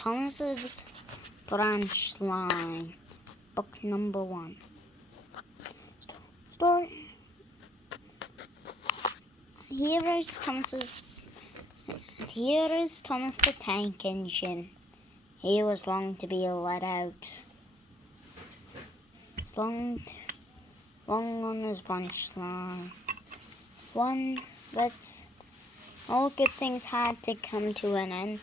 Thomas's Branch Line, book number 1. Story. Here is Thomas the Tank Engine. He was long to be let out. Long on his branch line. But all good things had to come to an end.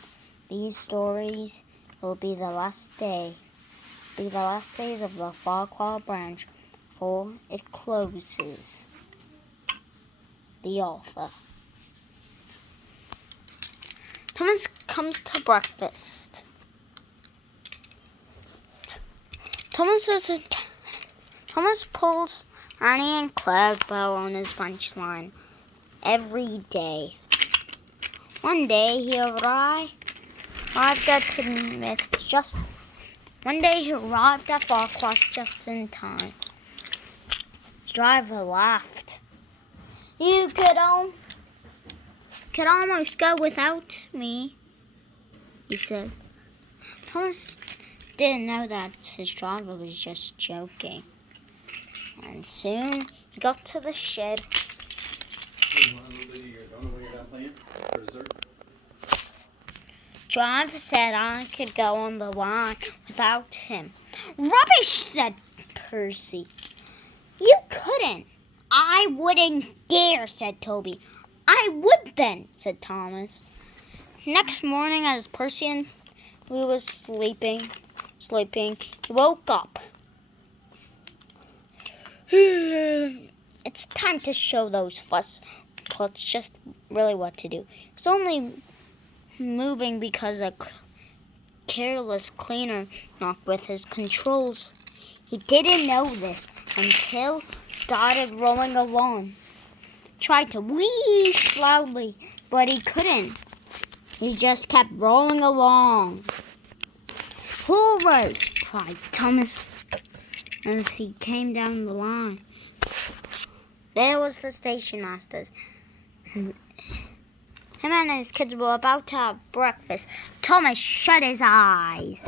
These stories will be the last days of the Farquhar branch before it closes. The author. Thomas comes to breakfast. Thomas pulls Annie and Claire Bell on his branch line every day. One day he arrived at Farquhar just in time. The driver laughed. You could almost go without me, he said. Thomas didn't know that his driver was just joking. And soon he got to the shed. Driver said I could go on the line without him. Rubbish, said Percy. You couldn't. I wouldn't dare, said Toby. I would then, said Thomas. Next morning, as Percy and we was sleeping, he woke up. It's time to show those fusspots just really what to do. It's only moving because a careless cleaner knocked with his controls. He didn't know this until started rolling along. Tried to wheeze loudly, but he couldn't. He just kept rolling along. Forwards, cried Thomas as he came down the line. There was the station master. Him and his kids were about to have breakfast. Thomas shut his eyes.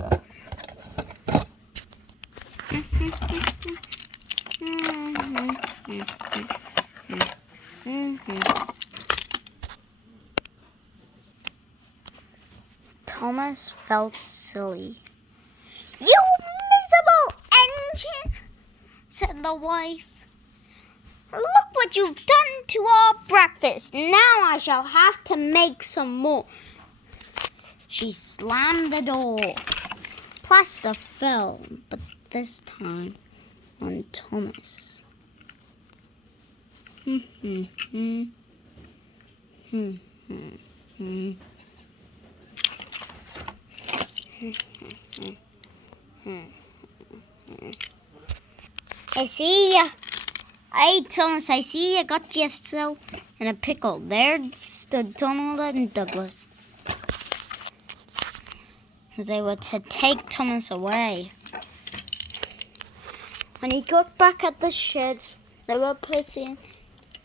Thomas felt silly. You miserable engine, said the wife. Look what you've done to our breakfast. Now I shall have to make some more. She slammed the door. Plaster fell, but this time on Thomas. I see ya. Hey, Thomas, I see you got yourself in a pickle. There stood Donald and Douglas. They were to take Thomas away. When he got back at the shed, there were Percy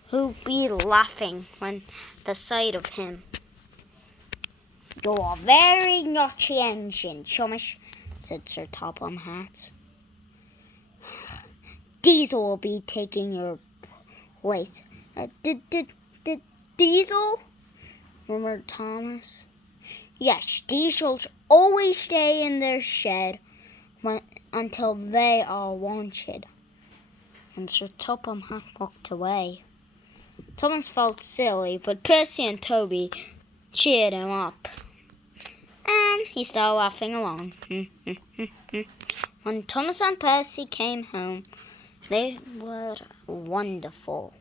who'd be laughing when the sight of him. You're a very naughty engine, Thomas, said Sir Topham Hatt. Diesel will be taking your place. Did Diesel? Murmured Thomas. Yes, Diesels always stay in their shed until they are wanted. And Sir Topham Hatt walked away. Thomas felt silly, but Percy and Toby cheered him up. And he started laughing along. When Thomas and Percy came home, they were wonderful,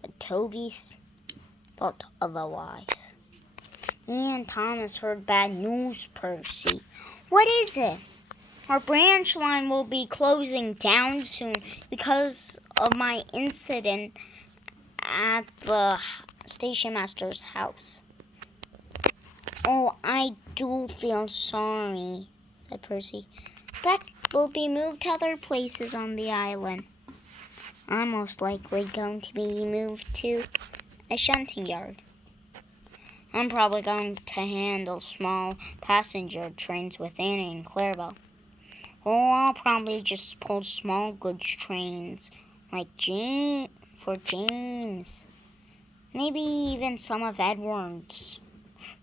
but Toby thought otherwise. Me and Thomas heard bad news, Percy. What is it? Our branch line will be closing down soon because of my incident at the station master's house. Oh, I do feel sorry, said Percy. That will be moved to other places on the island. I'm most likely going to be moved to a shunting yard. I'm probably going to handle small passenger trains with Annie and Clarabelle. Or I'll probably just pull small goods trains like for James. Maybe even some of Edward's.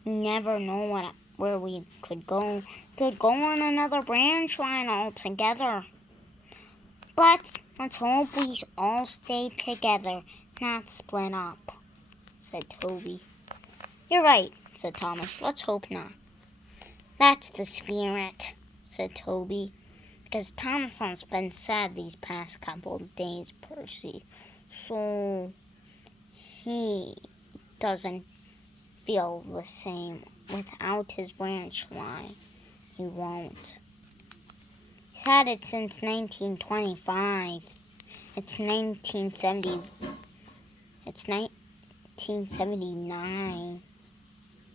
You never know where we could go. Could go on another branch line altogether. But let's hope we all stay together, not split up, said Toby. You're right, said Thomas. Let's hope not. That's the spirit, said Toby. Because Thomas has been sad these past couple of days, Percy. So he doesn't feel the same without his branch line. He won't. He's had it since 1925. It's 1979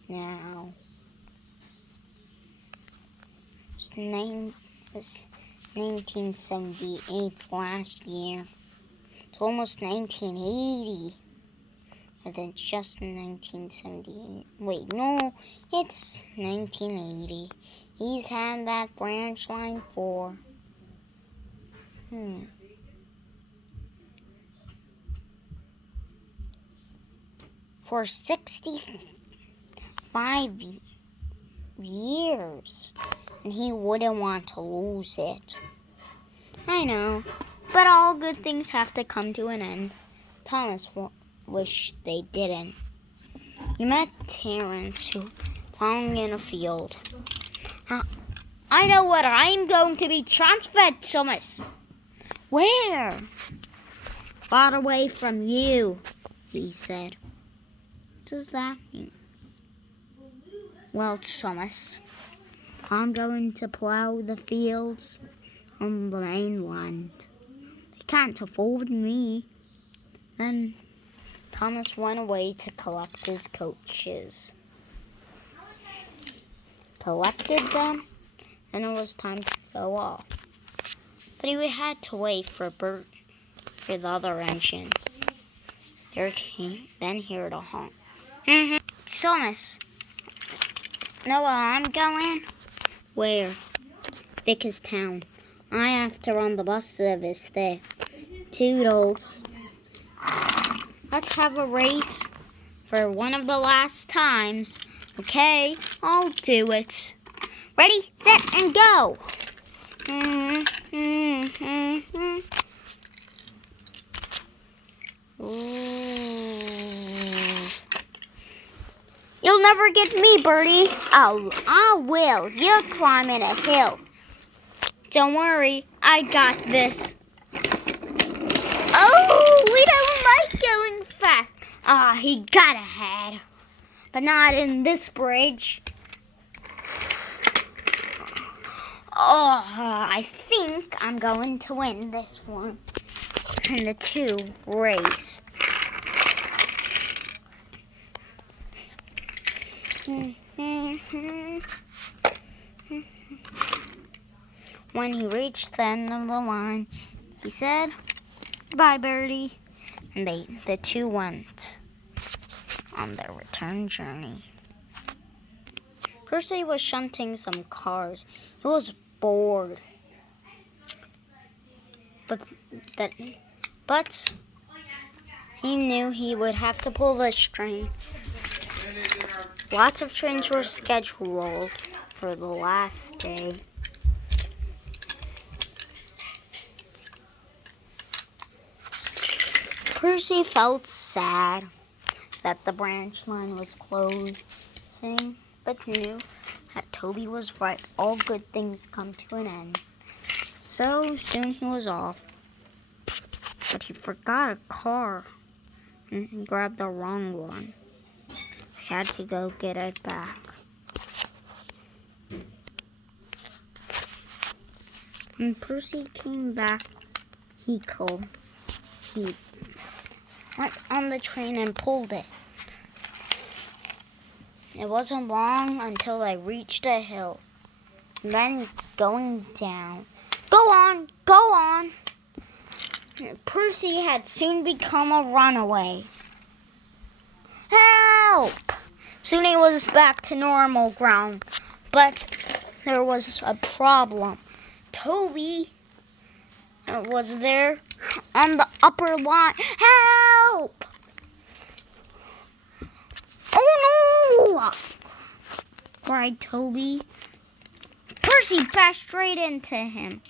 now. It's 1978 last year. It's almost 1980. And then just 1978. Wait, no, it's 1980. He's had that branch line for for 65 years. And he wouldn't want to lose it. I know, but all good things have to come to an end. Thomas wished they didn't. He met Terence, who plowing in a field. I know what I'm going to be transferred, Thomas. Where? Far away from you, he said. What does that mean? Well, Thomas, I'm going to plow the fields on the mainland. They can't afford me. Then Thomas went away to collect his coaches. Collected them, and it was time to go off. But he had to wait for Bert for the other engine. Then heard a honk. Thomas, know where I'm going? Where? Vickerstown. I have to run the bus service there. Toodles. Let's have a race for one of the last times. Okay, I'll do it. Ready, set, and go. You'll never get me, Bertie. Oh, I will. You're climbing a hill. Don't worry, I got this. Oh, we don't like going fast. He got ahead. But not in this bridge. Oh, I think I'm going to win this one. And the two race. When he reached the end of the line, he said, "Bye, Bertie." And the two went on their return journey. Percy was shunting some cars. He was bored. But he knew he would have to pull this train. Lots of trains were scheduled for the last day. Percy felt sad that the branch line was closing, but knew that Toby was right. All good things come to an end. So soon he was off. But he forgot a car and grabbed the wrong one. He had to go get it back. When Percy came back, he went on the train and pulled it. It wasn't long until they reached a hill. And then going down. Go on, go on. Percy had soon become a runaway. Help! Soon he was back to normal ground, but there was a problem. Toby was there on the upper line. Help! Oh no! Cried Toby. Percy crashed straight into him,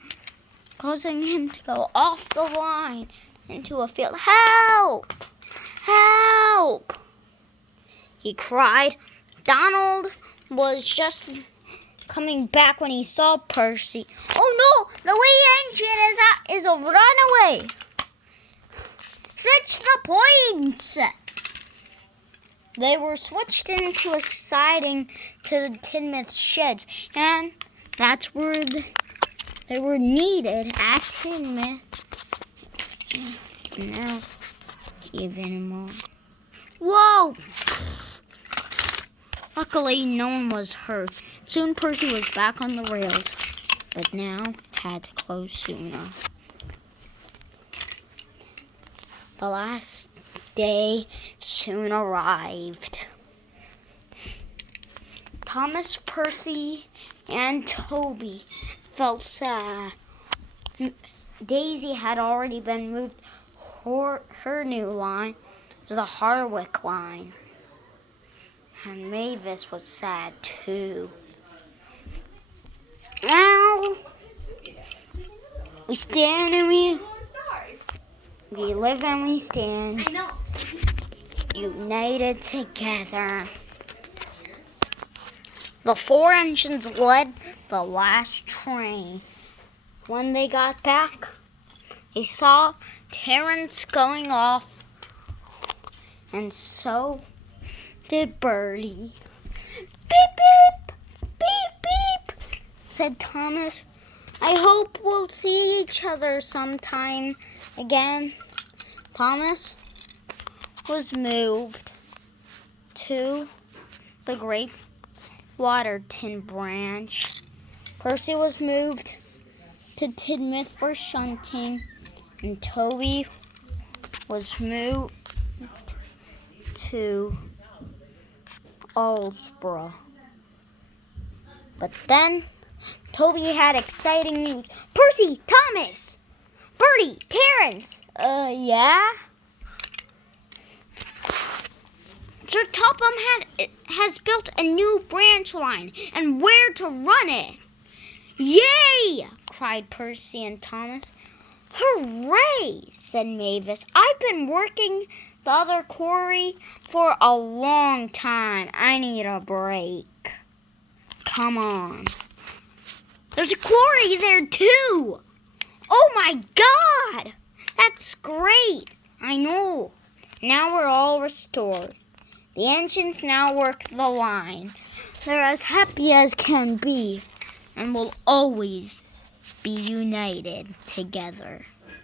causing him to go off the line into a field. Help! Help! He cried. Donald was just coming back when he saw Percy. Oh no! The way engine is a runaway! Switch the points! They were switched into a siding to the Tidmouth sheds, and that's where they were needed at Tidmouth. Now, even more. Whoa! Luckily, no one was hurt. Soon Percy was back on the rails, but now had to close sooner. The last day soon arrived. Thomas, Percy, and Toby felt sad. Daisy had already been moved her new line to the Harwick line. And Mavis was sad too. Now, we stand and we live and we stand. I know. United together. The 4 engines led the last train. When they got back, they saw Terence going off, and so did Bertie. Beep, beep, beep, beep, said Thomas. I hope we'll see each other sometime again. Thomas was moved to the Great Waterton branch. Percy was moved to Tidmouth for shunting, and Toby was moved to Aldborough. But then Toby had exciting news. Percy, Thomas, Bertie, Terence. Yeah? Sir Topham has built a new branch line, and where to run it. Yay! Cried Percy and Thomas. Hooray! Said Mavis. I've been working the other quarry for a long time. I need a break. Come on. There's a quarry there too. Oh my God! That's great. I know. Now we're all restored. The engines now work the line. They're as happy as can be and will always be united together.